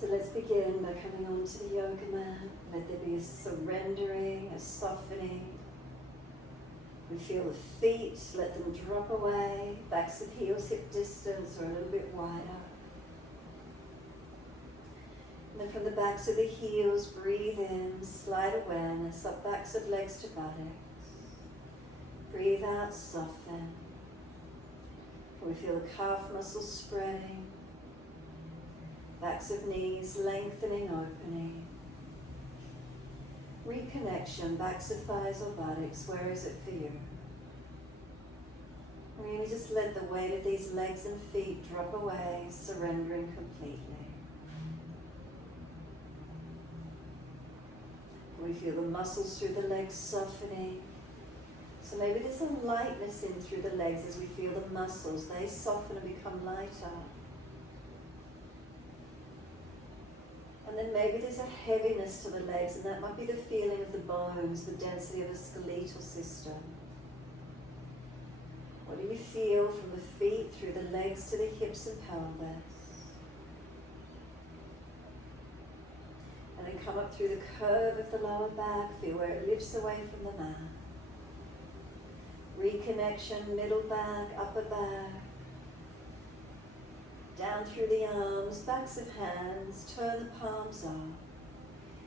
So let's begin by coming onto the yoga mat. Let there be a surrendering, a softening. We feel the feet, let them drop away, backs of heels hip distance or a little bit wider. And then from the backs of the heels, breathe in, slight awareness, up backs of legs to buttocks. Breathe out, soften. We feel the calf muscles spreading, backs of knees lengthening, opening. Reconnection, backs of thighs or buttocks, where is it for you? Really just let the weight of these legs and feet drop away, surrendering completely. We feel the muscles through the legs softening. So maybe there's a lightness in through the legs as we feel the muscles. They soften and become lighter. And then maybe there's a heaviness to the legs, and that might be the feeling of the bones, the density of the skeletal system. What do you feel from the feet through the legs to the hips and pelvis? And then come up through the curve of the lower back, feel where it lifts away from the mat. Reconnection, middle back, upper back. Down through the arms, backs of hands, turn the palms up.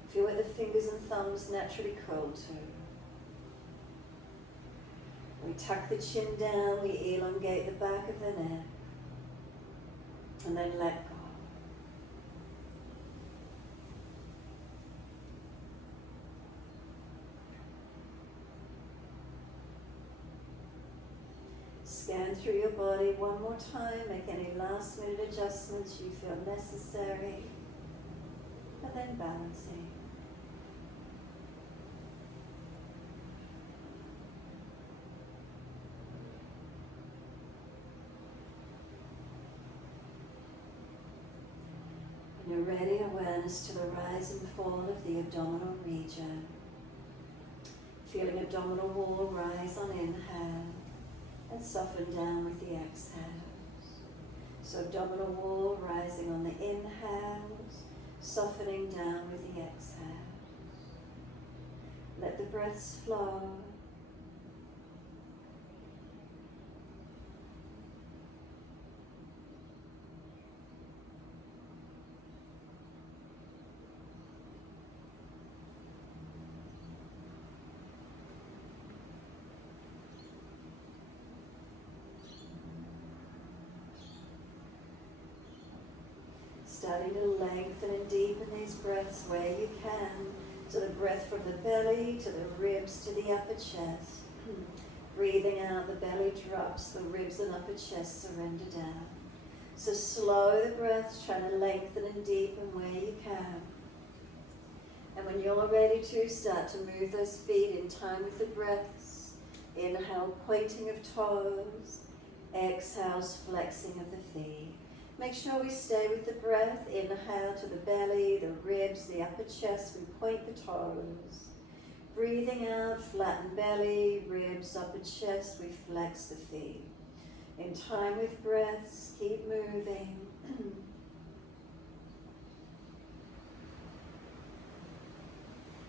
Feel where the fingers and thumbs naturally curl to. We tuck the chin down, we elongate the back of the neck. And then let go. Scan through your body one more time, make any last minute adjustments you feel necessary, and then balancing. When you're ready, awareness to the rise and fall of the abdominal region. Feeling abdominal wall rise on inhale. And soften down with the exhales. So abdominal wall rising on the inhales, softening down with the exhales. Let the breaths flow. Starting to lengthen and deepen these breaths where you can. So the breath from the belly to the ribs to the upper chest. Breathing out, the belly drops, the ribs and upper chest surrender down. So slow the breath, trying to lengthen and deepen where you can. And when you're ready to, start to move those feet in time with the breaths. Inhale, pointing of toes. Exhales, flexing of the feet. Make sure we stay with the breath. Inhale to the belly, the ribs, the upper chest. We point the toes. Breathing out, flatten belly, ribs, upper chest. We flex the feet. In time with breaths, keep moving.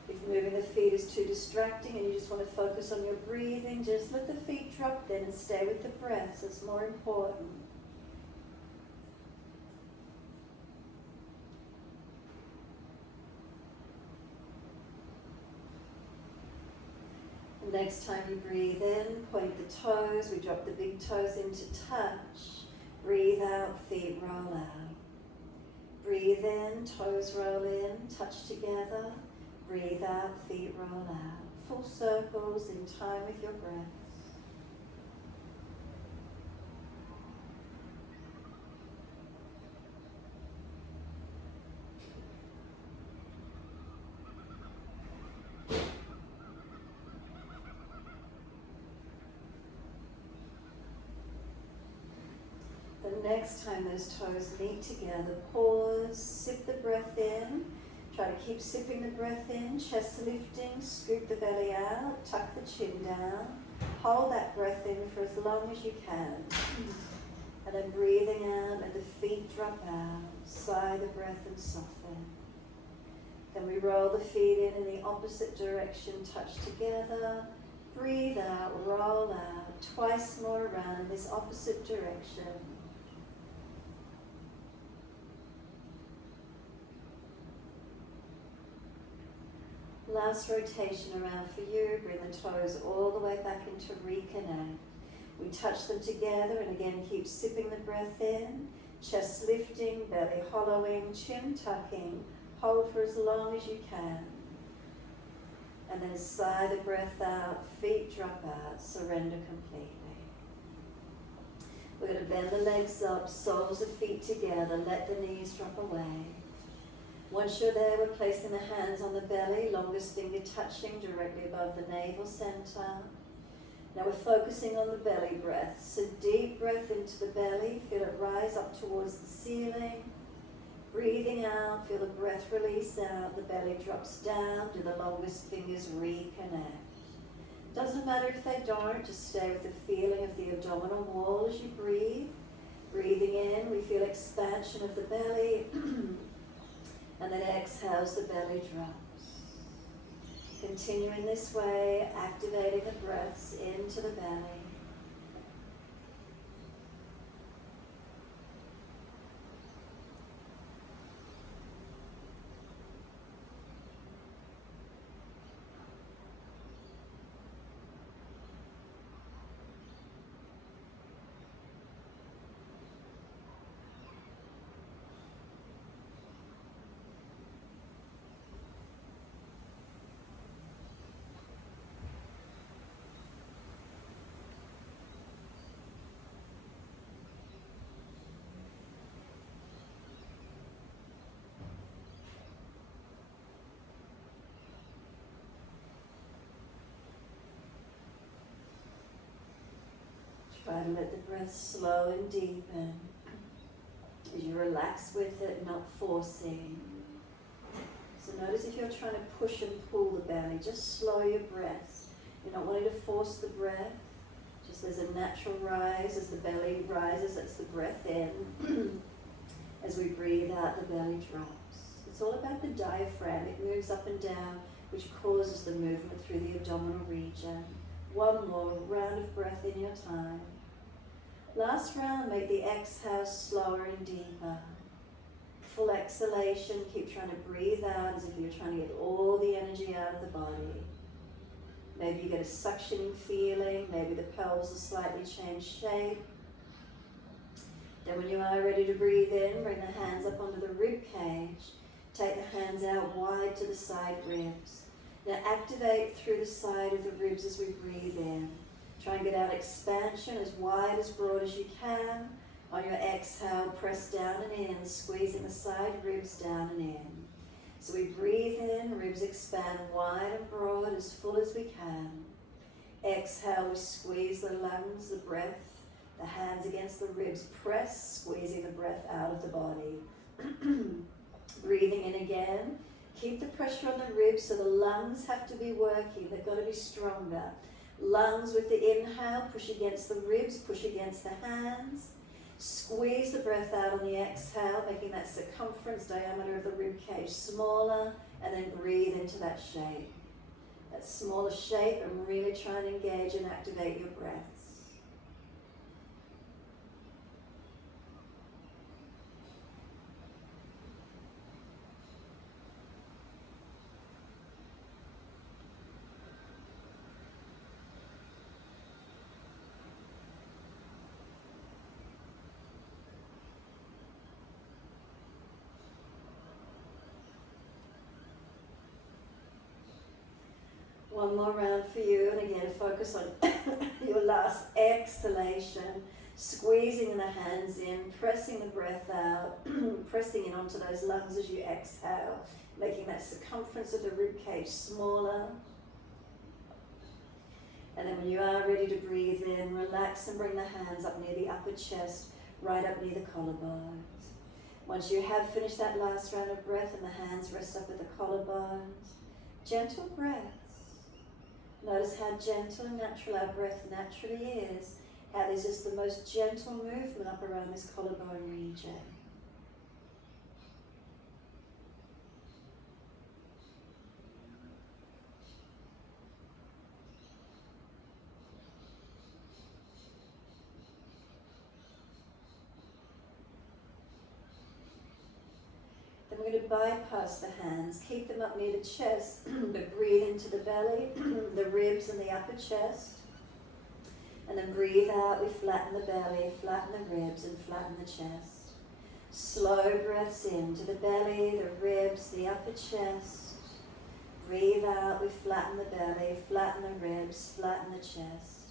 If moving the feet is too distracting and you just want to focus on your breathing, just let the feet drop then and stay with the breaths. It's more important. Next time you breathe in, point the toes. We drop the big toes into touch. Breathe out, feet roll out. Breathe in, toes roll in, touch together. Breathe out, feet roll out. Full circles in time with your breath. The next time those toes meet together, pause, sip the breath in. Try to keep sipping the breath in, chest lifting, scoop the belly out, tuck the chin down. Hold that breath in for as long as you can. And then breathing out, let the feet drop out. Sigh the breath and soften. Then we roll the feet in the opposite direction, touch together. Breathe out, roll out. Twice more around in this opposite direction. Last rotation around for you. Bring the toes all the way back into reconnect. We touch them together and again keep sipping the breath in. Chest lifting, belly hollowing, chin tucking. Hold for as long as you can. And then sigh the breath out, feet drop out, surrender completely. We're going to bend the legs up, soles of feet together, let the knees drop away. Once you're there, we're placing the hands on the belly, longest finger touching directly above the navel center. Now we're focusing on the belly breath. So deep breath into the belly, feel it rise up towards the ceiling. Breathing out, feel the breath release out, the belly drops down, do the longest fingers reconnect. Doesn't matter if they don't, just stay with the feeling of the abdominal wall as you breathe. Breathing in, we feel expansion of the belly, and then exhale as the belly drops. Continuing this way, activating the breaths into the belly. Try to let the breath slow and deepen as you relax with it, not forcing. So notice if you're trying to push and pull the belly, just slow your breath. You're not wanting to force the breath. Just there's a natural rise as the belly rises, that's the breath in. As we breathe out, the belly drops. It's all about the diaphragm. It moves up and down, which causes the movement through the abdominal region. One more round of breath in your time. Last round, make the exhale slower and deeper. Full exhalation, keep trying to breathe out as if you're trying to get all the energy out of the body. Maybe you get a suctioning feeling, maybe the pelvis has slightly changed shape. Then when you are ready to breathe in, bring the hands up onto the rib cage. Take the hands out wide to the side ribs. Now activate through the side of the ribs as we breathe in. Try and get out expansion as wide, as broad as you can. On your exhale, press down and in, squeezing the side ribs down and in. So we breathe in, ribs expand wide and broad, as full as we can. Exhale, we squeeze the lungs, the breath, the hands against the ribs, press, squeezing the breath out of the body. Breathing in again. Keep the pressure on the ribs so the lungs have to be working. They've got to be stronger. Lungs with the inhale, push against the ribs, push against the hands. Squeeze the breath out on the exhale, making that circumference diameter of the rib cage smaller, and then breathe into that shape. That smaller shape, and really try and engage and activate your breaths. One more round for you, and again focus on your last exhalation, squeezing the hands in, pressing the breath out, pressing in onto those lungs as you exhale, making that circumference of the rib cage smaller. And then when you are ready to breathe in, relax and bring the hands up near the upper chest, right up near the collarbones. Once you have finished that last round of breath and the hands rest up at the collarbones, gentle breaths. Notice how gentle and natural our breath naturally is. How there's just the most gentle movement up around this collarbone region. Then we're going to bypass the hands, keep them up near the chest, but breathe into the belly, the ribs and the upper chest. And then breathe out, we flatten the belly, flatten the ribs and flatten the chest. Slow breaths into the belly, the ribs, the upper chest. Breathe out, we flatten the belly, flatten the ribs, flatten the chest.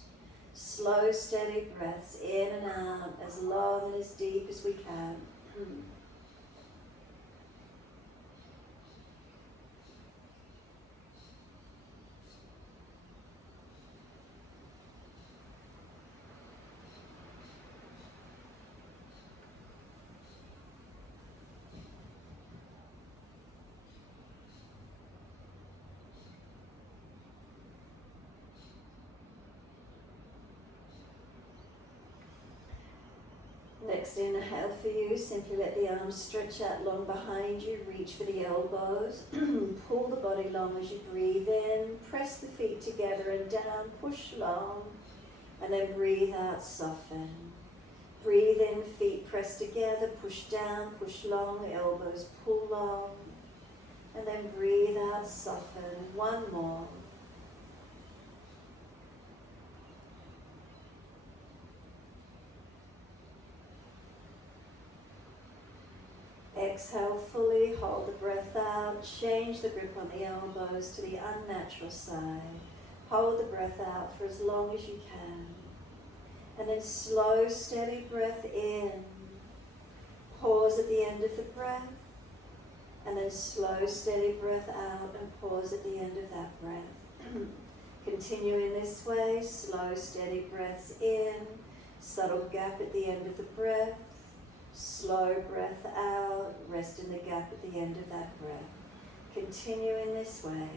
Slow, steady breaths in and out, as long and as deep as we can. Next inhale for you, simply let the arms stretch out long behind you, reach for the elbows, pull the body long as you breathe in, press the feet together and down, push long, and then breathe out, soften. Breathe in, feet press together, push down, push long, elbows pull long, and then breathe out, soften. One more. Exhale fully, hold the breath out, change the grip on the elbows to the unnatural side. Hold the breath out for as long as you can. And then slow, steady breath in. Pause at the end of the breath. And then slow, steady breath out and pause at the end of that breath. Continue in this way, slow, steady breaths in. Subtle gap at the end of the breath. Slow breath out, rest in the gap at the end of that breath. Continue in this way.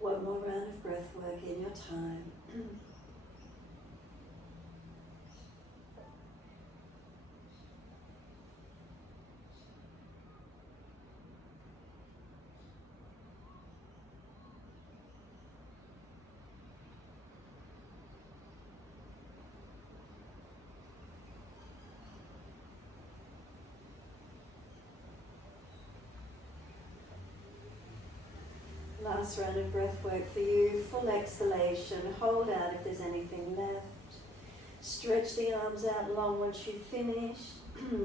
One more round of breath work in your time. Last round of breath work for you. Full exhalation. Hold out if there's anything left. Stretch the arms out long once you've finished.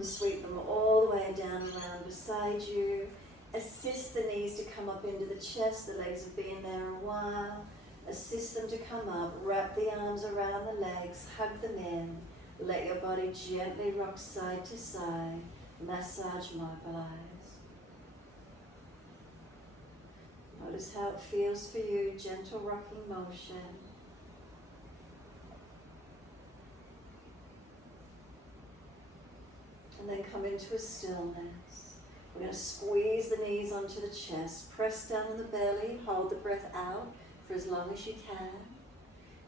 Sweep them all the way down and around beside you. Assist the knees to come up into the chest. The legs have been there a while. Assist them to come up. Wrap the arms around the legs. Hug them in. Let your body gently rock side to side. Massage, mobilize. Notice how it feels for you, gentle rocking motion. And then come into a stillness. We're going to squeeze the knees onto the chest, press down on the belly, hold the breath out for as long as you can.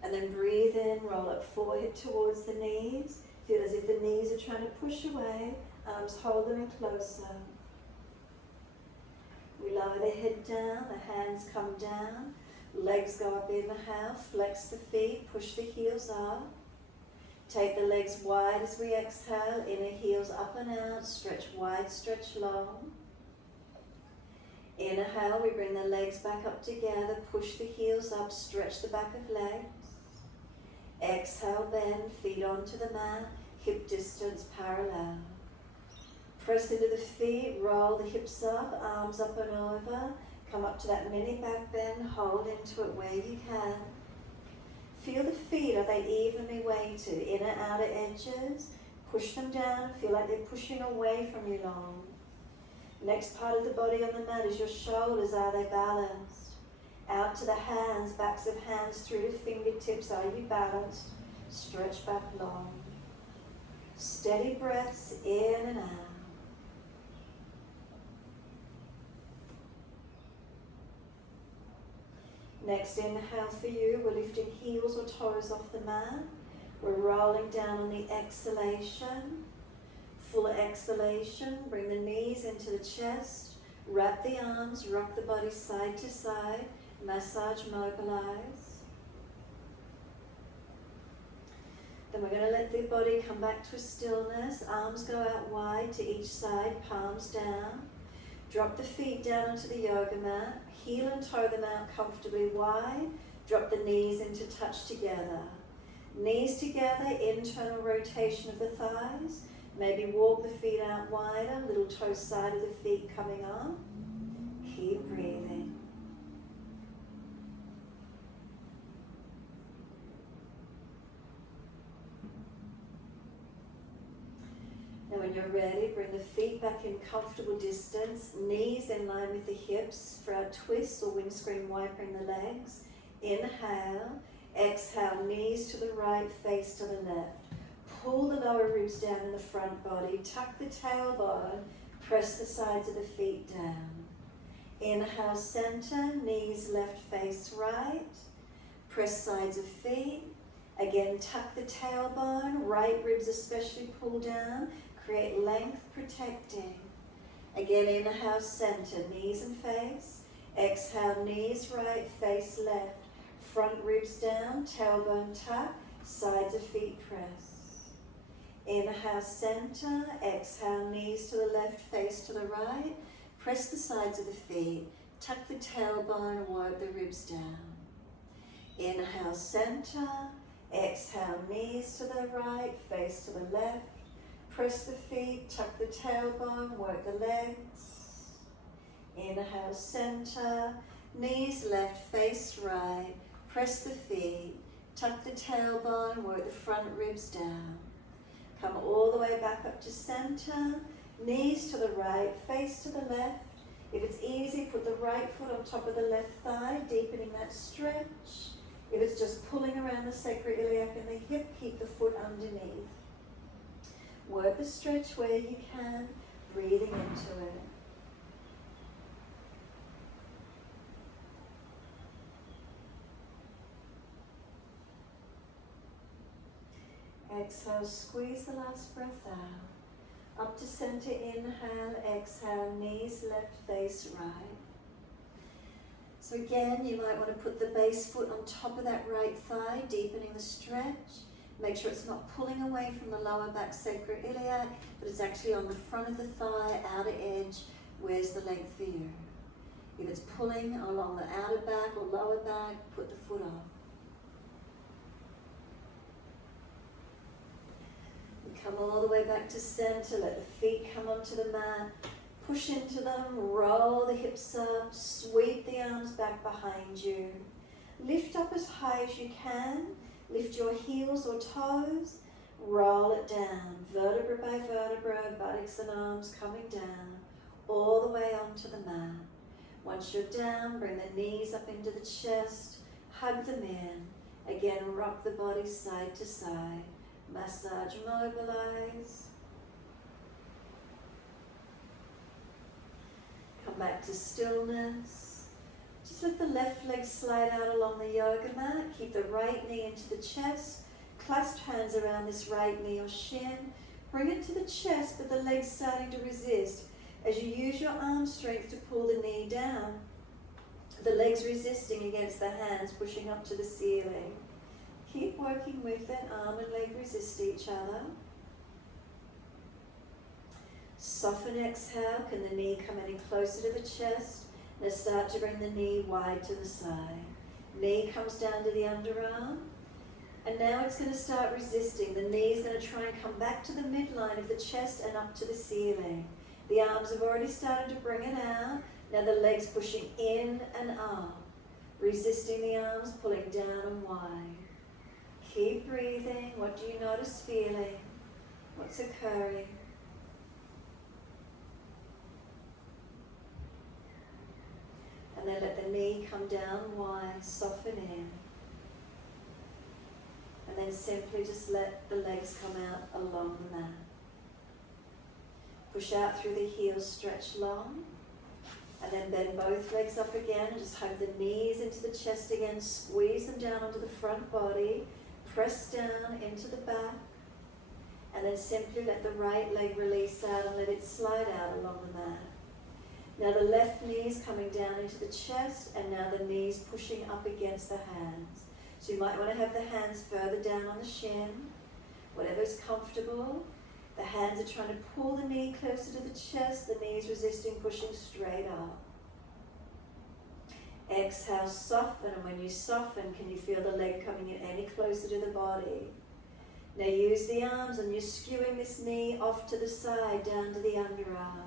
And then breathe in, roll up forehead towards the knees. Feel as if the knees are trying to push away, arms hold them in closer. We lower the head down, the hands come down. Legs go up, inhale, flex the feet, push the heels up. Take the legs wide as we exhale, inner heels up and out, stretch wide, stretch long. Inhale, we bring the legs back up together, push the heels up, stretch the back of legs. Exhale, bend, feet onto the mat, hip distance parallel. Press into the feet, roll the hips up, arms up and over. Come up to that mini back bend, hold into it where you can. Feel the feet, are they evenly weighted? Inner, outer edges. Push them down, feel like they're pushing away from you long. Next part of the body on the mat is your shoulders, are they balanced? Out to the hands, backs of hands through to fingertips, are you balanced? Stretch back long. Steady breaths in and out. Next inhale for you, we're lifting heels or toes off the mat. We're rolling down on the exhalation. Full exhalation, bring the knees into the chest, wrap the arms, rock the body side to side, massage, mobilize. Then we're going to let the body come back to a stillness. Arms go out wide to each side, palms down. Drop the feet down onto the yoga mat. Heel and toe them out comfortably wide. Drop the knees into touch together. Knees together, internal rotation of the thighs. Maybe walk the feet out wider, little toe side of the feet coming up. Keep breathing. Now when you're ready, bring the feet back in comfortable distance, knees in line with the hips for our twists or windscreen wipering the legs. Inhale, exhale, knees to the right, face to the left. Pull the lower ribs down in the front body, tuck the tailbone, press the sides of the feet down. Inhale, center, knees left, face right. Press sides of feet. Again, tuck the tailbone, right ribs especially pull down. Create length, protecting. Again, inhale, center, knees and face. Exhale, knees right, face left. Front ribs down, tailbone tuck, sides of feet press. Inhale, center. Exhale, knees to the left, face to the right. Press the sides of the feet. Tuck the tailbone, work the ribs down. Inhale, center. Exhale, knees to the right, face to the left. Press the feet, tuck the tailbone, work the legs. Inhale, center, knees left, face right. Press the feet, tuck the tailbone, work the front ribs down. Come all the way back up to center, knees to the right, face to the left. If it's easy, put the right foot on top of the left thigh, deepening that stretch. If it's just pulling around the sacroiliac and the hip, keep the foot underneath. Work the stretch where you can, breathing into it. Exhale, squeeze the last breath out. Up to center, inhale, exhale, knees left, face right. So again, you might want to put the base foot on top of that right thigh, deepening the stretch. Make sure it's not pulling away from the lower back sacroiliac, but it's actually on the front of the thigh, outer edge. Where's the length for you? If it's pulling along the outer back or lower back, put the foot off. We come all the way back to center, let the feet come onto the mat. Push into them, roll the hips up, sweep the arms back behind you. Lift up as high as you can. Lift your heels or toes, roll it down, vertebra by vertebra, buttocks and arms coming down, all the way onto the mat. Once you're down, bring the knees up into the chest, hug them in. Again, rock the body side to side, massage, mobilize. Come back to stillness. Just let the left leg slide out along the yoga mat. Keep the right knee into the chest. Clasp hands around this right knee or shin. Bring it to the chest, but the leg's starting to resist. As you use your arm strength to pull the knee down, The legs resisting against the hands, pushing up to the ceiling. Keep working with it. Arm and leg resist each other. Soften, exhale. Can the knee come any closer to the chest? Now start to bring the knee wide to the side. Knee comes down to the underarm. And now it's going to start resisting. The knee is going to try and come back to the midline of the chest and up to the ceiling. The arms have already started to bring it out. Now the legs pushing in and up. Resisting the arms, pulling down and wide. Keep breathing. What do you notice feeling? What's occurring? And then let the knee come down wide, soften in. And then simply just let the legs come out along the mat. Push out through the heels, stretch long. And then bend both legs up again and just hug the knees into the chest again. Squeeze them down onto the front body. Press down into the back. And then simply let the right leg release out and let it slide out along the mat. Now the left knee is coming down into the chest, and now the knees pushing up against the hands. So you might want to have the hands further down on the shin, whatever's comfortable. The hands are trying to pull the knee closer to the chest, the knees resisting, pushing straight up. Exhale, soften, and when you soften, can you feel the leg coming in any closer to the body? Now use the arms, and you're skewing this knee off to the side, down to the underarm.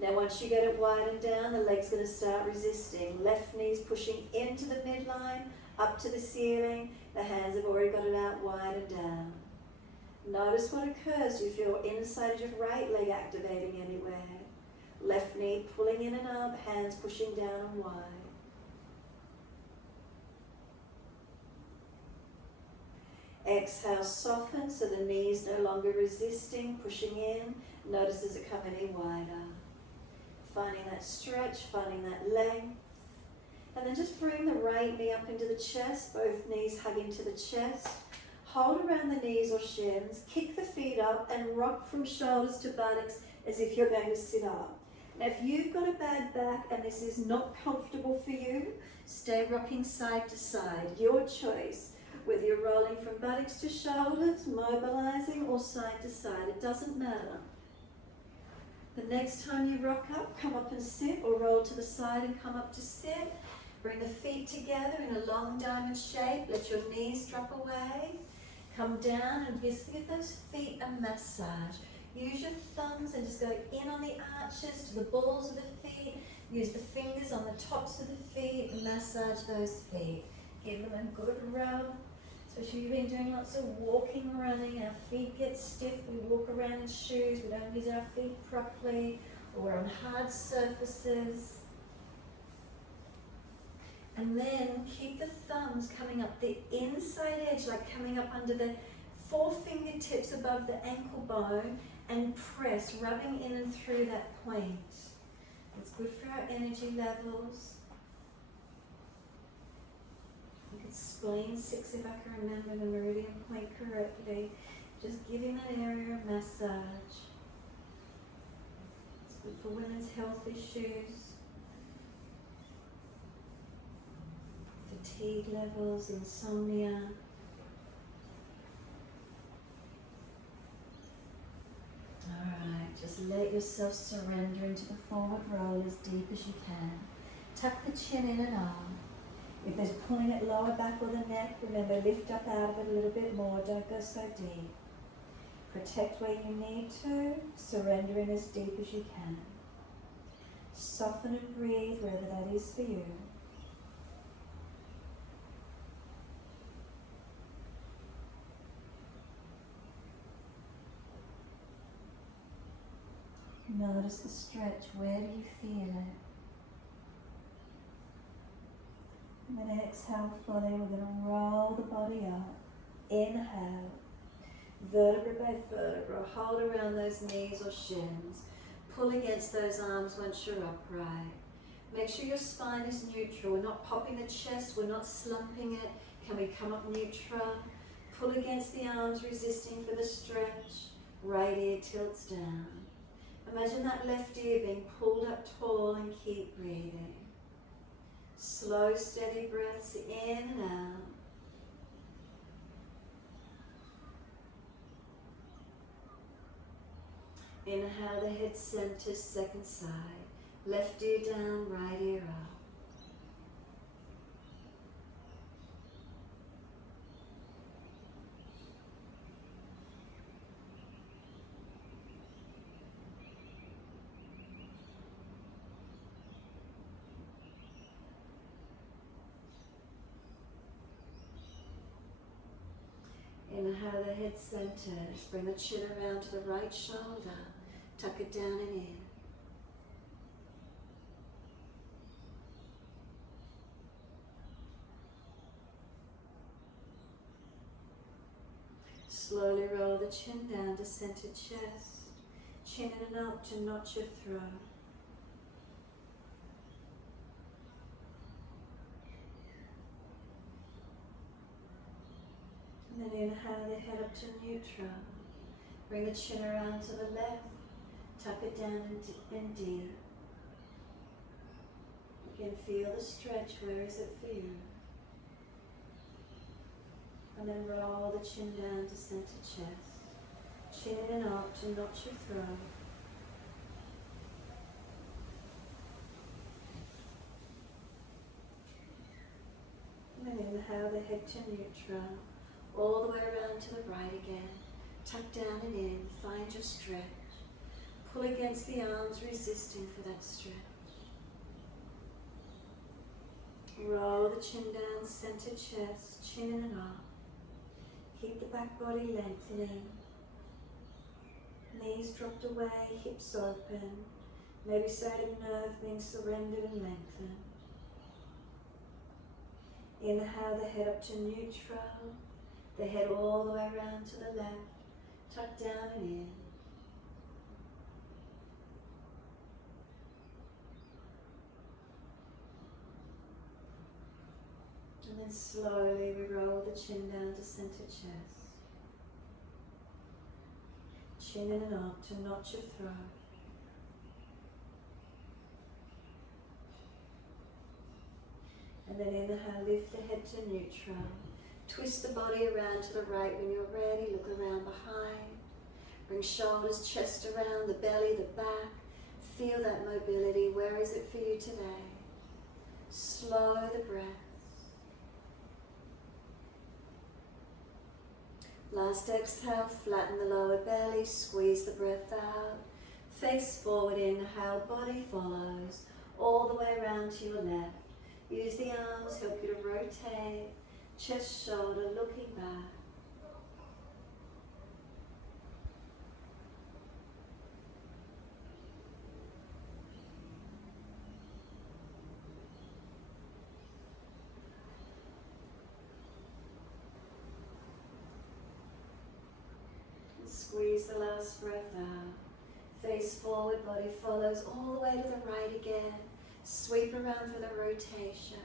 Now once you get it wide and down, the leg's going to start resisting. Left knee's pushing into the midline, up to the ceiling. The hands have already got it out wide and down. Notice what occurs. Do you feel inside of your right leg activating anywhere? Left knee pulling in and up, hands pushing down and wide. Exhale, soften, so the knee's no longer resisting, pushing in. Notice does it come any wider. Finding that stretch, finding that length. And then just bring the right knee up into the chest, both knees hugging to the chest. Hold around the knees or shins, kick the feet up and rock from shoulders to buttocks as if you're going to sit up. Now if you've got a bad back and this is not comfortable for you, stay rocking side to side, your choice. Whether you're rolling from buttocks to shoulders, mobilising or side to side, it doesn't matter. The next time you rock up, come up and sit, or roll to the side and come up to sit. Bring the feet together in a long diamond shape. Let your knees drop away. Come down and just give those feet a massage. Use your thumbs and just go in on the arches to the balls of the feet. Use the fingers on the tops of the feet and massage those feet. Give them a good rub. Especially you've been doing lots of walking, running. Our feet get stiff. We walk around in shoes. We don't use our feet properly. Or we're on hard surfaces. And then keep the thumbs coming up the inside edge, like coming up under the 4 fingertips above the ankle bone, and press, rubbing in and through that point. It's good for our energy levels. I think it's spleen 6 if I can remember the meridian point correctly. Just giving that area a massage. It's good for women's health issues. Fatigue levels, insomnia. Alright, just let yourself surrender into the forward roll as deep as you can. Tuck the chin in and up. If there's pulling at lower back or the neck, remember lift up out of it a little bit more, don't go so deep. Protect where you need to, surrender in as deep as you can. Soften and breathe wherever that is for you. Notice the stretch. Where do you feel it? And then exhale fully. We're going to roll the body up. Inhale. Vertebra by vertebra. Hold around those knees or shins. Pull against those arms once you're upright. Make sure your spine is neutral. We're not popping the chest. We're not slumping it. Can we come up neutral? Pull against the arms, resisting for the stretch. Right ear tilts down. Imagine that left ear being pulled up tall and keep breathing. Slow, steady breaths in and out. Inhale, the head center, second side. Left ear down, right ear up. Inhale, the head centers. Bring the chin around to the right shoulder. Tuck it down and in. Slowly roll the chin down to center chest. Chin in and up to notch your throat. And then inhale the head up to neutral. Bring the chin around to the left. Tuck it down and deep. You can feel the stretch. Where is it for you? And then roll the chin down to center chest. Chin in and up to notch your throat. And then inhale the head to neutral. All the way around to the right again. Tuck down and in. Find your stretch. Pull against the arms, resisting for that stretch. Roll the chin down, center chest, chin in and up. Keep the back body lengthening. Knees dropped away, hips open. Maybe sciatic nerve being surrendered and lengthened. Inhale the head up to neutral. The head all the way around to the left. Tuck down and in. And then slowly we roll the chin down to center chest. Chin in and up to notch your throat. And then inhale, lift the head to neutral. Twist the body around to the right when you're ready. Look around behind. Bring shoulders, chest around, the belly, the back. Feel that mobility. Where is it for you today? Slow the breath. Last exhale, flatten the lower belly, squeeze the breath out. Face forward, inhale, body follows, all the way around to your left. Use the arms, help you to rotate, chest, shoulder, looking back. Squeeze the last breath out. Face forward, body follows all the way to the right again. Sweep around for the rotation.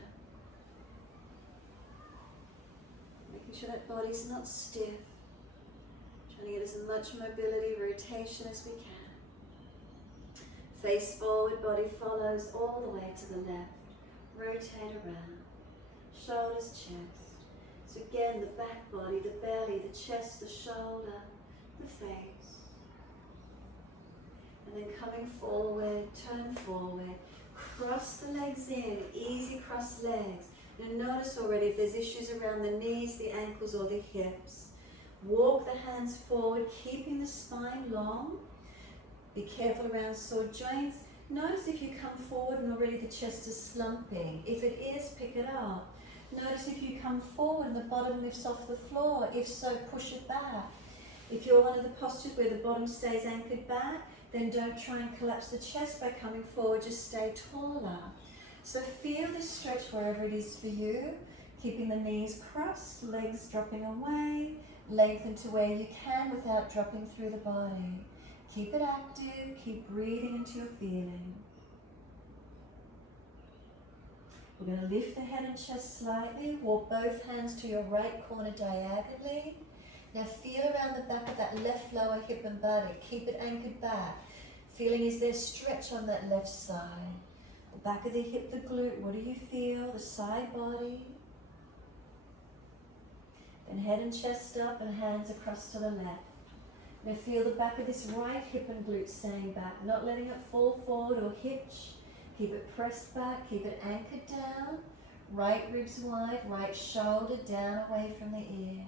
Making sure that body's not stiff. Trying to get as much mobility, rotation as we can. Face forward, body follows all the way to the left. Rotate around. Shoulders, chest. So again, the back body, the belly, the chest, the shoulder, the face. And then coming forward, turn forward, cross the legs in, easy cross legs. Now notice already if there's issues around the knees, the ankles or the hips. Walk the hands forward, keeping the spine long. Be careful around sore joints. Notice if you come forward and already the chest is slumping. If it is, pick it up. Notice if you come forward and the bottom lifts off the floor. If so, push it back. If you're one of the postures where the bottom stays anchored back, then don't try and collapse the chest by coming forward, just stay taller. So feel the stretch wherever it is for you, keeping the knees crossed, legs dropping away, lengthen to where you can without dropping through the body. Keep it active, keep breathing into your feeling. We're going to lift the head and chest slightly, walk both hands to your right corner diagonally. Now feel around the back of that left lower hip and body. Keep it anchored back. Feeling is there stretch on that left side. The back of the hip, the glute, what do you feel? The side body. Then head and chest up and hands across to the left. Now feel the back of this right hip and glute staying back, not letting it fall forward or hitch. Keep it pressed back, keep it anchored down. Right ribs wide, right shoulder down away from the ear.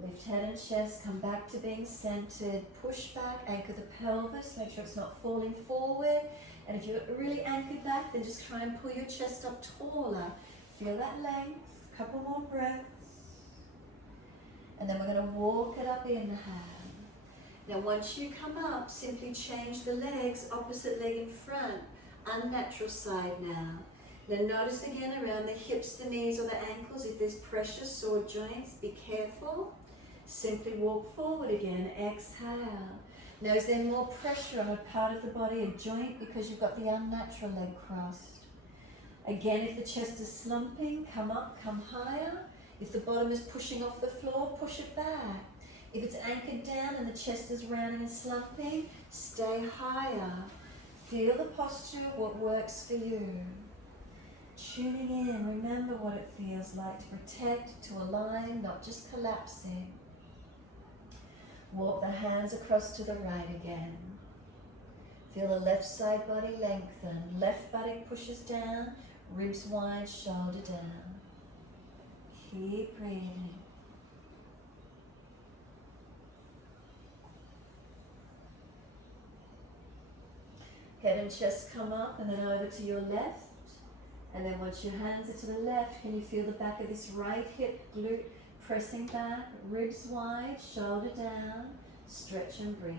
Lift head and chest, come back to being centered. Push back, anchor the pelvis, make sure it's not falling forward. And if you're really anchored back, then just try and pull your chest up taller. Feel that length, a couple more breaths. And then we're going to walk it up, inhale. Now once you come up, simply change the legs, opposite leg in front, unnatural side now. Now notice again around the hips, the knees or the ankles, if there's pressure, sore joints, be careful. Simply walk forward again, exhale. Now is there more pressure on a part of the body, a joint, because you've got the unnatural leg crossed? Again, if the chest is slumping, come up, come higher. If the bottom is pushing off the floor, push it back. If it's anchored down and the chest is rounding and slumping, stay higher. Feel the posture, what works for you. Tuning in, remember what it feels like to protect, to align, not just collapsing. Walk the hands across to the right again. Feel the left side body lengthen. Left buttock pushes down, ribs wide, shoulder down. Keep breathing. Head and chest come up and then over to your left. And then once your hands are to the left, can you feel the back of this right hip, glute pressing back, ribs wide, shoulder down, stretch and breathe.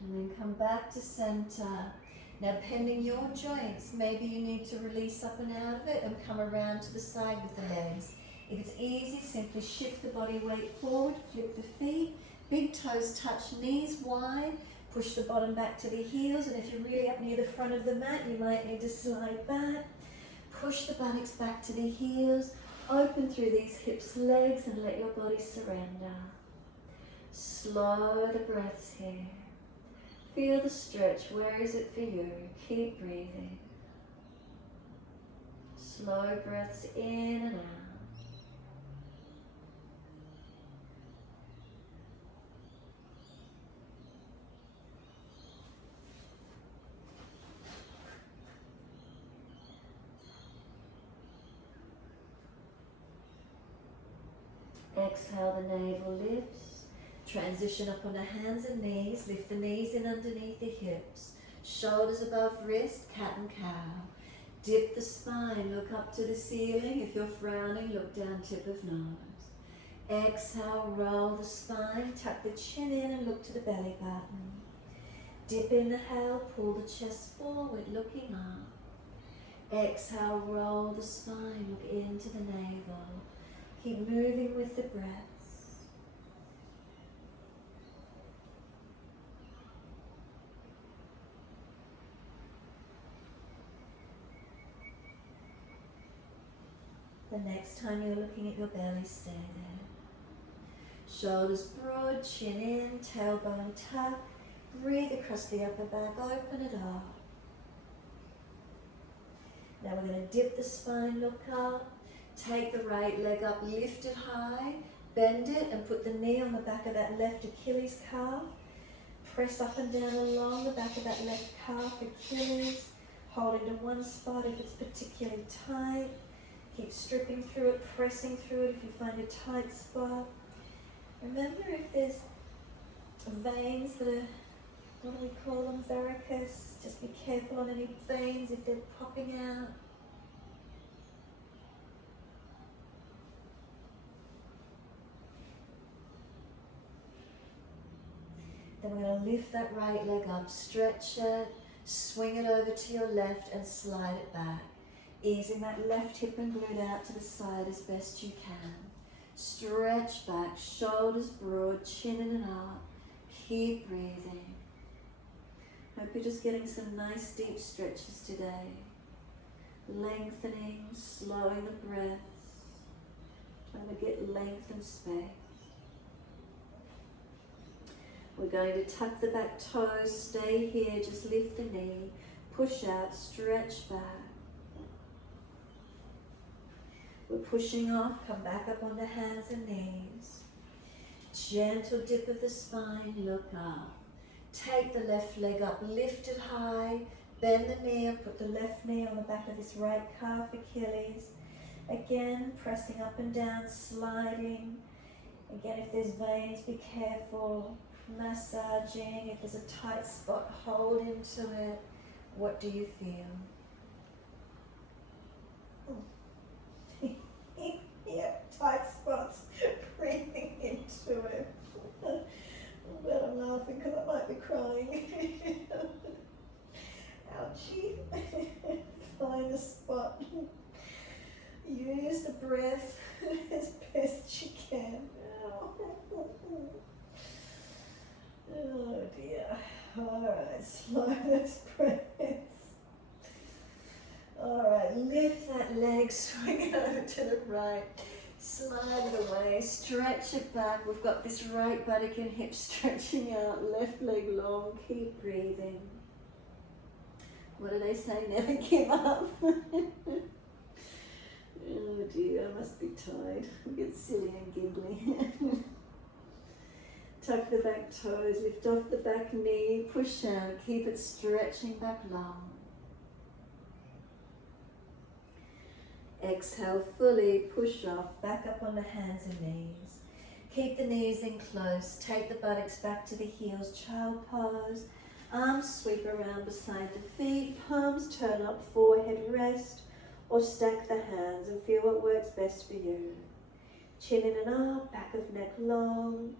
And then come back to center. Now pending your joints, maybe you need to release up and out of it and come around to the side with the legs. If it's easy, simply shift the body weight forward, flip the feet, big toes touch, knees wide, push the bottom back to the heels, and if you're really up near the front of the mat, you might need to slide back. Push the buttocks back to the heels, open through these hips, legs, and let your body surrender. Slow the breaths here. Feel the stretch. Where is it for you? Keep breathing. Slow breaths in and out. Exhale, the navel lifts. Transition up on the hands and knees. Lift the knees in underneath the hips. Shoulders above wrist, cat and cow. Dip the spine, look up to the ceiling. If you're frowning, look down tip of nose. Exhale, roll the spine, tuck the chin in and look to the belly button. Dip inhale, pull the chest forward, looking up. Exhale, roll the spine, look into the navel. Keep moving with the breaths. The next time you're looking at your belly, stay there. Shoulders broad, chin in, tailbone tuck. Breathe across the upper back, open it up. Now we're going to dip the spine, look up. Take the right leg up, lift it high, bend it and put the knee on the back of that left Achilles calf. Press up and down along the back of that left calf, Achilles. Hold into one spot if it's particularly tight. Keep stripping through it, pressing through it if you find a tight spot. Remember if there's veins that are, what do we call them, varicose? Just be careful on any veins if they're popping out. Then we're going to lift that right leg up, stretch it, swing it over to your left and slide it back. Easing that left hip and glute out to the side as best you can. Stretch back, shoulders broad, chin in and up. Keep breathing. Hope you're just getting some nice deep stretches today. Lengthening, slowing the breaths. Trying to get length and space. We're going to tuck the back toes, stay here, just lift the knee, push out, stretch back. We're pushing off, come back up on the hands and knees. Gentle dip of the spine, look up. Take the left leg up, lift it high, bend the knee or put the left knee on the back of this right calf, Achilles. Again, pressing up and down, sliding. Again, if there's veins, be careful. Massaging, if there's a tight spot, hold into it. What do you feel? Yep, tight spots, breathing into it. But I'm laughing because I might be crying. Ouchie. Find the spot. Use the breath as best you can. Oh dear. Alright, slow those breaths. Alright, lift that leg, swing it over to the right. Slide it away, stretch it back. We've got this right buttock and hip stretching out, left leg long, keep breathing. What do they say? Never give up. Oh dear, I must be tired. I get silly and giggly. Tuck the back toes, lift off the back knee, push out, keep it stretching back long. Exhale fully, push off, back up on the hands and knees. Keep the knees in close, take the buttocks back to the heels, child pose. Arms sweep around beside the feet, palms turn up, forehead rest, or stack the hands and feel what works best for you. Chin in and up, back of neck long.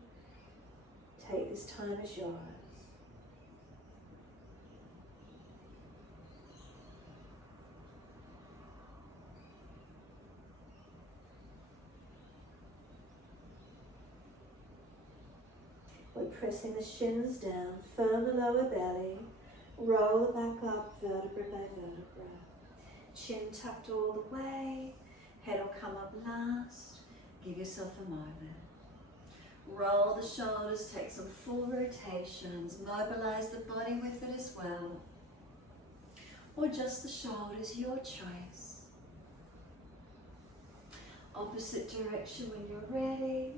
Take this time as yours. We're pressing the shins down, firm the lower belly, roll the back up, vertebra by vertebra. Chin tucked all the way, head will come up last. Give yourself a moment. Roll the shoulders, take some full rotations, mobilize the body with it as well. Or just the shoulders, your choice. Opposite direction when you're ready.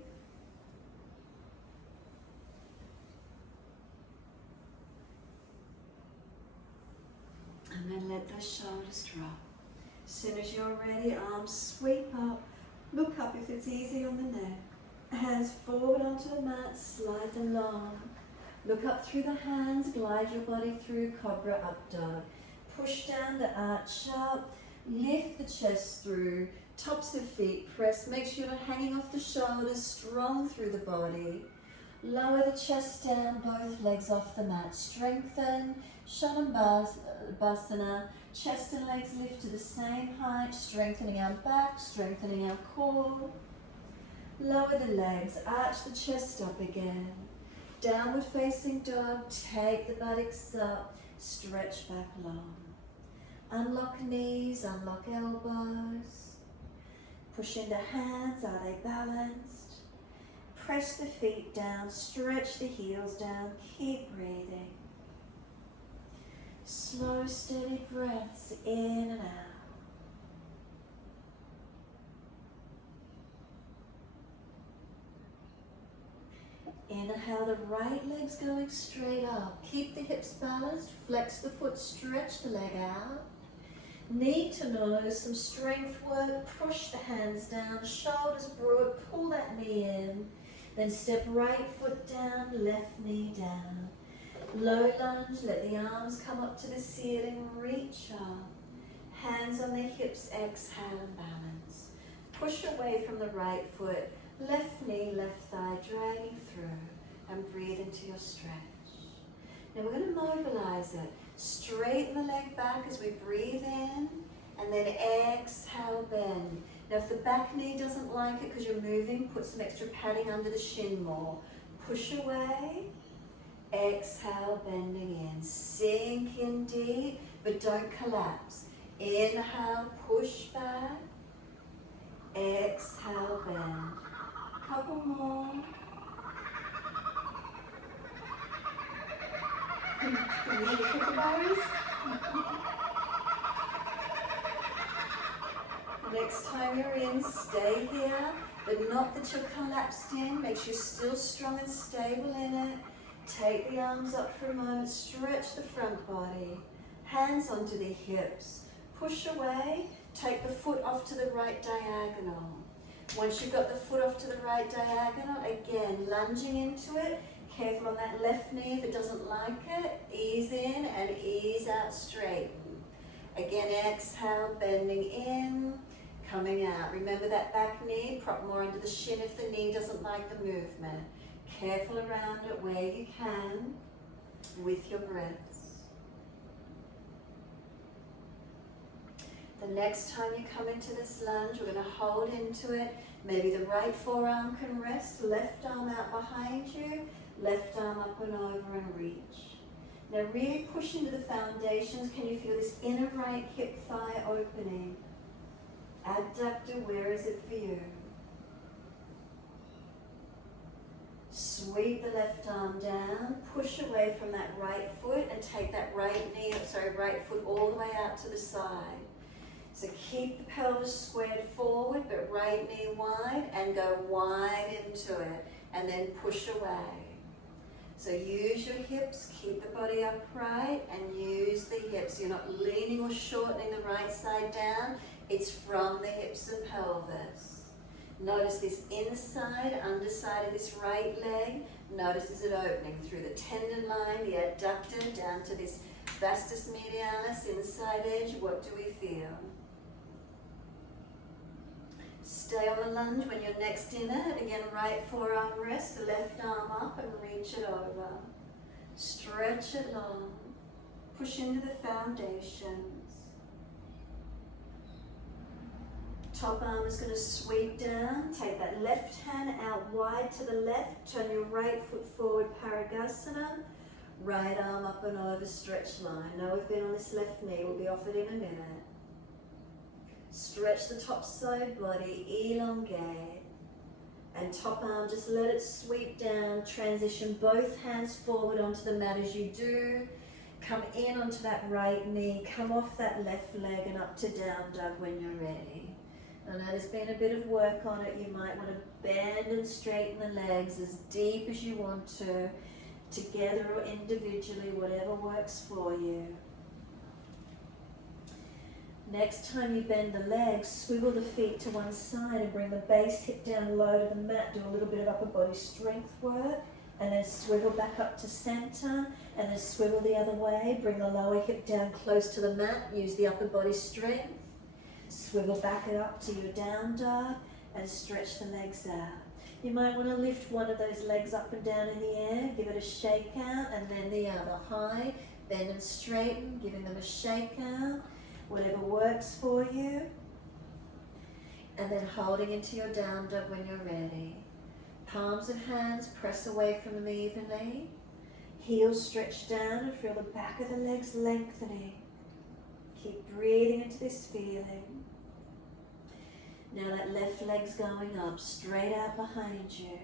And then let those shoulders drop. As soon as you're ready, arms sweep up. Look up if it's easy on the neck. Hands forward onto the mat, slide them long. Look up through the hands, glide your body through cobra up dog. Push down to arch up, lift the chest through, tops of feet press. Make sure you're not hanging off the shoulders, strong through the body. Lower the chest down, both legs off the mat. Strengthen, Shanabhasana. Chest and legs lift to the same height, strengthening our back, strengthening our core. Lower the legs, arch the chest up again. Downward facing dog, take the buttocks up, stretch back long. Unlock knees, unlock elbows. Push into hands, are they balanced? Press the feet down, stretch the heels down, keep breathing. Slow, steady breaths in and out. Inhale, the right leg's going straight up. Keep the hips balanced, flex the foot, stretch the leg out. Knee to nose, some strength work, push the hands down, shoulders broad, pull that knee in. Then step right foot down, left knee down. Low lunge, let the arms come up to the ceiling, reach up. Hands on the hips, exhale and balance. Push away from the right foot, left knee, left thigh, dragging through, and breathe into your stretch. Now we're going to mobilize it. Straighten the leg back as we breathe in, and then exhale, bend. Now if the back knee doesn't like it because you're moving, put some extra padding under the shin more. Push away, exhale, bending in. Sink in deep, but don't collapse. Inhale, push back. Exhale, bend. Couple more. Can you hear the kookaburras? Next time you're in, stay here, but not that you're collapsed in. Make sure you're still strong and stable in it. Take the arms up for a moment, stretch the front body, hands onto the hips. Push away, take the foot off to the right diagonal. Once you've got the foot off to the right diagonal, again, lunging into it. Careful on that left knee if it doesn't like it. Ease in and ease out, straighten. Again, exhale, bending in, coming out. Remember that back knee, prop more into the shin if the knee doesn't like the movement. Careful around it where you can with your breaths. The next time you come into this lunge, we're going to hold into it. Maybe the right forearm can rest, left arm out behind you, left arm up and over and reach. Now really push into the foundations. Can you feel this inner right hip thigh opening? Adductor, where is it for you? Sweep the left arm down, push away from that right foot and take that right foot all the way out to the side. So keep the pelvis squared forward, but right knee wide and go wide into it and then push away. So use your hips, keep the body upright and use the hips. You're not leaning or shortening the right side down. It's from the hips and pelvis. Notice this inside, underside of this right leg. Notice is it opening through the tendon line, the adductor, down to this vastus medialis, inside edge. What do we feel? Stay on the lunge when you're next in it. Again, right forearm rest, left arm up and reach it over. Stretch it long. Push into the foundations. Top arm is going to sweep down. Take that left hand out wide to the left. Turn your right foot forward, Parigasana. Right arm up and over, stretch line. Now we've been on this left knee. We'll be off it in a minute. Stretch the top side body, elongate. And top arm, just let it sweep down. Transition both hands forward onto the mat as you do. Come in onto that right knee. Come off that left leg and up to down dog when you're ready. I know there's been a bit of work on it. You might want to bend and straighten the legs as deep as you want to, together or individually, whatever works for you. Next time you bend the legs, swivel the feet to one side and bring the base hip down low to the mat. Do a little bit of upper body strength work and then swivel back up to center and then swivel the other way. Bring the lower hip down close to the mat. Use the upper body strength. Swivel back it up to your down dog and stretch the legs out. You might want to lift one of those legs up and down in the air, give it a shake out, and then the other. High, bend and straighten, giving them a shake out, whatever works for you. And then holding into your down dog when you're ready. Palms of hands press away from them evenly. Heels stretch down and feel the back of the legs lengthening. Keep breathing into this feeling. Now that left leg's going up, straight out behind you.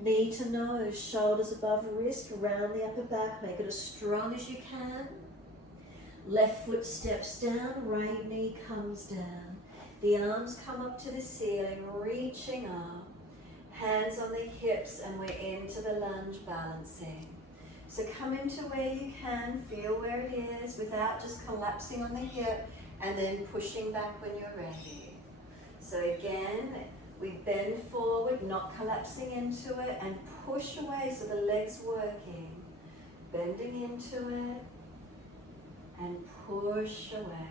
Knee to nose, shoulders above wrist, round the upper back, make it as strong as you can. Left foot steps down, right knee comes down. The arms come up to the ceiling, reaching up. Hands on the hips, and we're into the lunge balancing. So come into where you can, feel where it is without just collapsing on the hip and then pushing back when you're ready. So again, we bend forward, not collapsing into it, and push away so the leg's working. Bending into it and push away.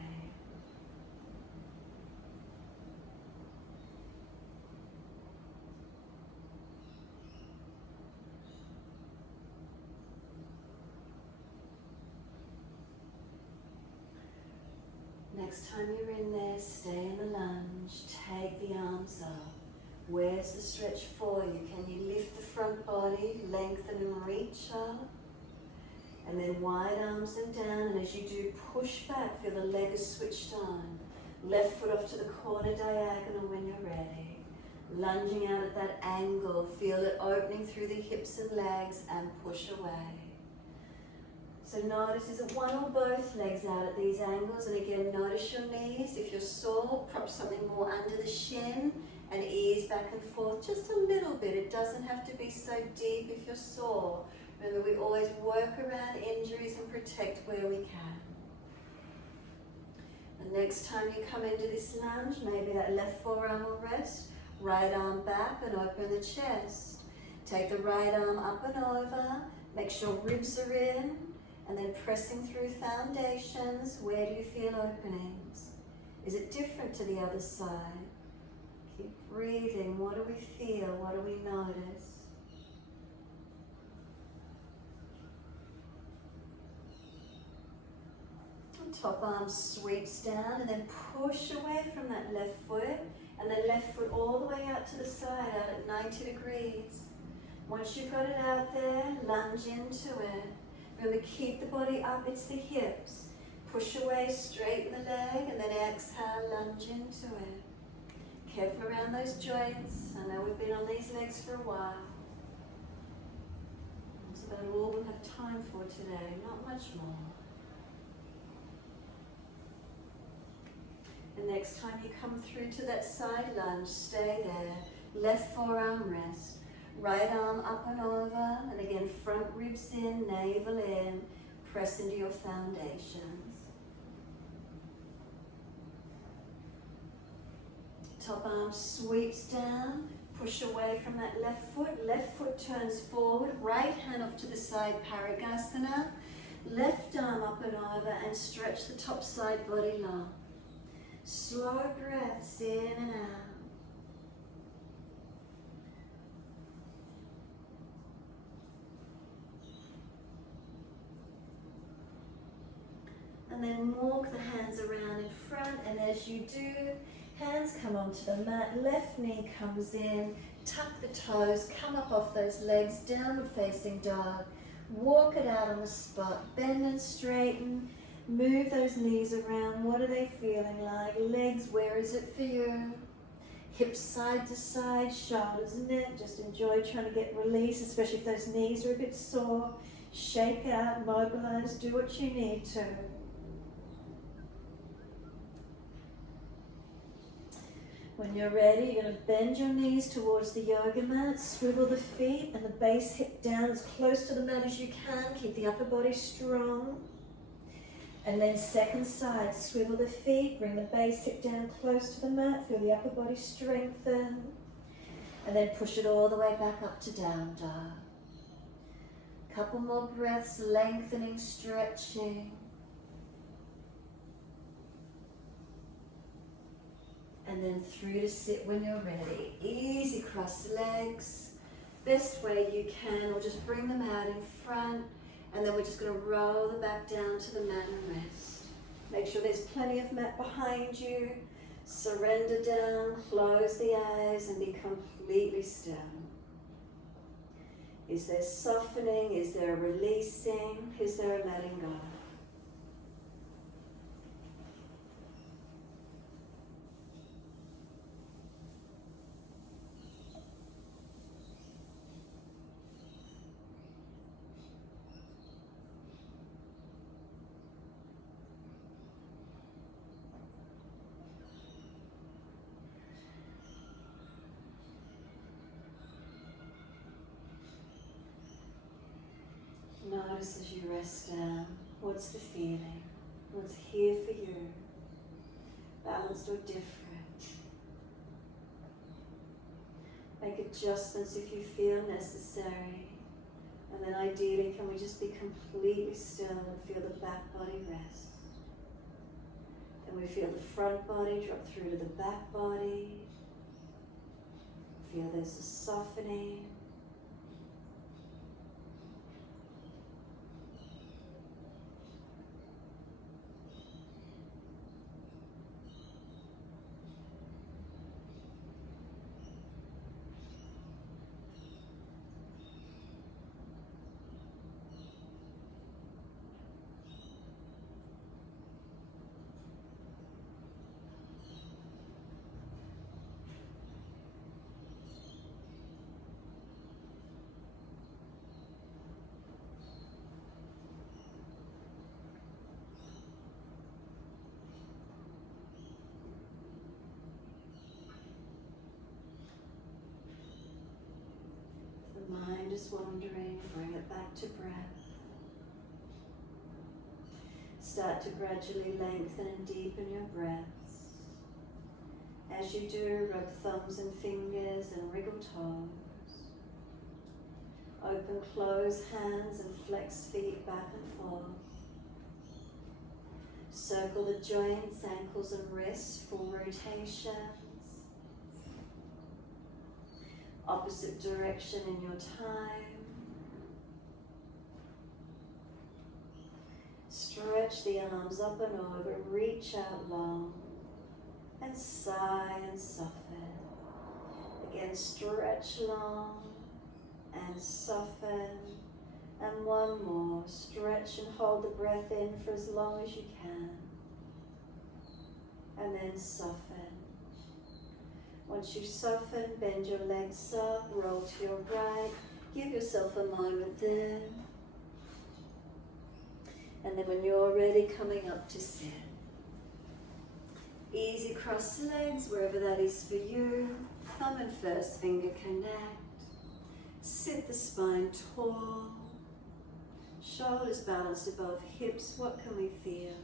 Next time you're in there, stay in the lunge, take the arms up. Where's the stretch for you? Can you lift the front body, lengthen and reach up? And then wide arms and down, and as you do, push back, feel the leg is switched on. Left foot off to the corner diagonal when you're ready. Lunging out at that angle, feel it opening through the hips and legs and push away. So notice, is it one or both legs out at these angles? And again, notice your knees. If you're sore, prop something more under the shin and ease back and forth just a little bit. It doesn't have to be so deep if you're sore. Remember, we always work around injuries and protect where we can. The next time you come into this lunge, maybe that left forearm will rest. Right arm back and open the chest. Take the right arm up and over. Make sure ribs are in. And then pressing through foundations. Where do you feel openings? Is it different to the other side? Keep breathing. What do we feel? What do we notice? Top arm sweeps down and then push away from that left foot. And then left foot all the way out to the side, out at 90 degrees. Once you've got it out there, lunge into it. Remember, keep the body up, it's the hips. Push away, straighten the leg, and then exhale, lunge into it. Careful around those joints. I know we've been on these legs for a while. That's about all we'll have time for today, not much more. And next time you come through to that side lunge, stay there. Left forearm rest. Right arm up and over. And again, front ribs in, navel in. Press into your foundations. Top arm sweeps down. Push away from that left foot. Left foot turns forward. Right hand off to the side, Parigasana. Left arm up and over and stretch the top side body long. Slow breaths in and out. And then walk the hands around in front, and as you do, hands come onto the mat, left knee comes in, tuck the toes, come up off those legs, downward facing dog. Walk it out on the spot, bend and straighten. Move those knees around. What are they feeling like? Legs, where is it for you? Hips side to side, shoulders, neck. Just enjoy trying to get release, especially if those knees are a bit sore. Shake out, mobilize, do what you need to. When you're ready, you're going to bend your knees towards the yoga mat, swivel the feet and the base hip down as close to the mat as you can. Keep the upper body strong. And then second side, swivel the feet, bring the base hip down close to the mat, feel the upper body strengthen. And then push it all the way back up to down dog. Couple more breaths, lengthening, stretching. And then through to sit when you're ready. Easy cross legs, best way you can, or just bring them out in front. And then we're just going to roll them back down to the mat and rest. Make sure there's plenty of mat behind you. Surrender down, close the eyes and be completely still. Is there softening? Is there releasing? Is there letting go? Notice as you rest down, what's the feeling? What's here for you? Balanced or different? Make adjustments if you feel necessary. And then ideally, can we just be completely still and feel the back body rest? Then we feel the front body drop through to the back body. Feel there's a softening. is wandering, bring it back to breath. Start to gradually lengthen and deepen your breaths. As you do, rub thumbs and fingers and wriggle toes. Open, close hands and flex feet back and forth. Circle the joints, ankles and wrists, full rotations. Opposite direction in your time. Stretch the arms up and over, reach out long, and sigh and soften. Again, stretch long and soften. And one more, stretch and hold the breath in for as long as you can. And then soften. Once you soften, bend your legs up, roll to your right. Give yourself a moment there. And then when you're ready, coming up to sit. Easy cross legs, wherever that is for you. Thumb and first finger connect. Sit the spine tall. Shoulders balanced above hips. What can we feel?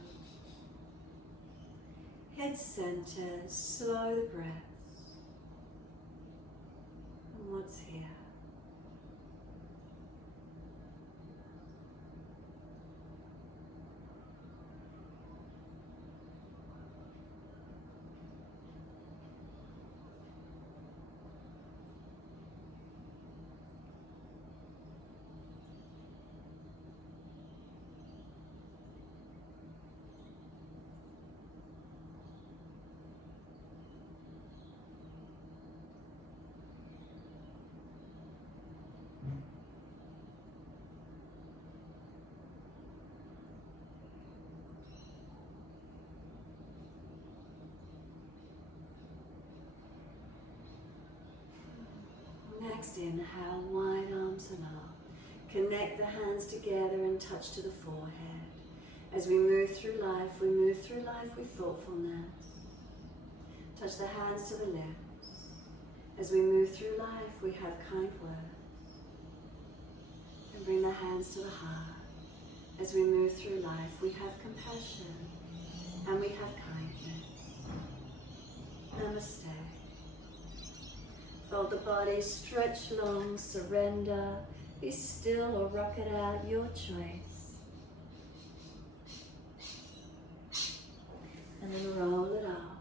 Head center, slow the breath. And what's here? Next, inhale, wide arms and up. Connect the hands together and touch to the forehead. As we move through life with thoughtfulness. Touch the hands to the lips. As we move through life, we have kind words. And bring the hands to the heart. As we move through life, we have compassion and we have kindness. Namaste. Fold the body, stretch long, surrender. Be still or rock it out, your choice. And then roll it up.